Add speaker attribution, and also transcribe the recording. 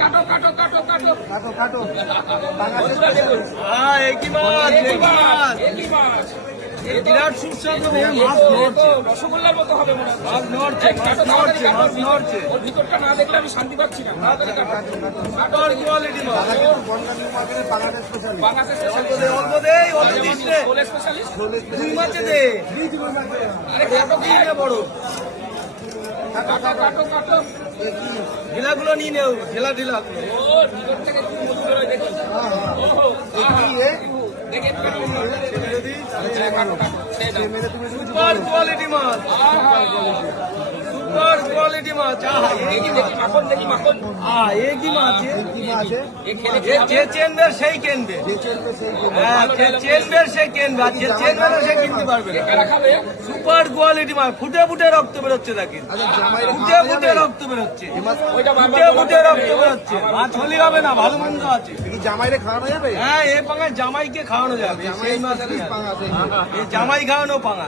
Speaker 1: কাটো কাটো কাটো কাটো।
Speaker 2: কাটো কাটো।
Speaker 3: হ্যাঁ একই মাছ একই মাছ
Speaker 1: একই মাছ
Speaker 3: বিরাট সুস্বাদু মাছ
Speaker 1: মাছ
Speaker 3: নড়ছে।
Speaker 1: রসগোল্লার মতো হবে মনে
Speaker 3: মাছ নড়ছে মাছ নড়ছে মাছ নড়ছে।
Speaker 1: ওর ভিতরটা না দেখলে আমি শান্তি পাচ্ছি না। তাড়াতাড়ি কাটো।
Speaker 3: কোয়ালিটি মাছ।
Speaker 2: বাংলাদেশ
Speaker 3: অল্প দে অল্প দে অল্প দিস রে
Speaker 1: স্পেশালিস্ট
Speaker 3: দুই মাছে দে।
Speaker 1: আরে কাটো
Speaker 3: নিয়ে বড়।
Speaker 1: কাটো কাটো। কাটো
Speaker 3: ঢিলাগুলো নিয়ে নেও ঢিলা ঢিলা।
Speaker 1: ও ভিতর থেকে কি মধু বেরোয় দেখুন ওহো, আহা, দেখেন কাটো কাটো, কাটো, খেয়ে নাও।
Speaker 2: মেরে তুমি শুধু
Speaker 3: সুপার কোয়ালিটি মাছ কোয়ালিটি মাছ
Speaker 1: মাখন দেখি মাখন।
Speaker 3: মাছ এ।
Speaker 2: কি
Speaker 1: এ
Speaker 3: যে চেনবে সেই কেনবে।
Speaker 2: সেই।
Speaker 3: হ্যাঁ যে চেনবে সে কেনবে। আর যে চেনবে না সে কিনতে পারবে সুপার কোয়ালিটি মাছ ফুটে ফুটে রক্ত বেরোচ্ছে দেখেন।
Speaker 2: আচ্ছা
Speaker 3: ফুটে ফুটে রক্ত বেরোচ্ছে। ফুটে ফুটে রক্ত বেরোচ্ছে। মাছ হলি হবে না ভালো মন্দ আছে।
Speaker 2: জামাইরে খাওয়ানো যাবে?
Speaker 3: হ্যাঁ এই পাঙায় জামাইকে খাওয়ানো যাবে। সেই মাছ
Speaker 2: পাঙা
Speaker 3: এই জামাই খাওয়ানো পাঙা।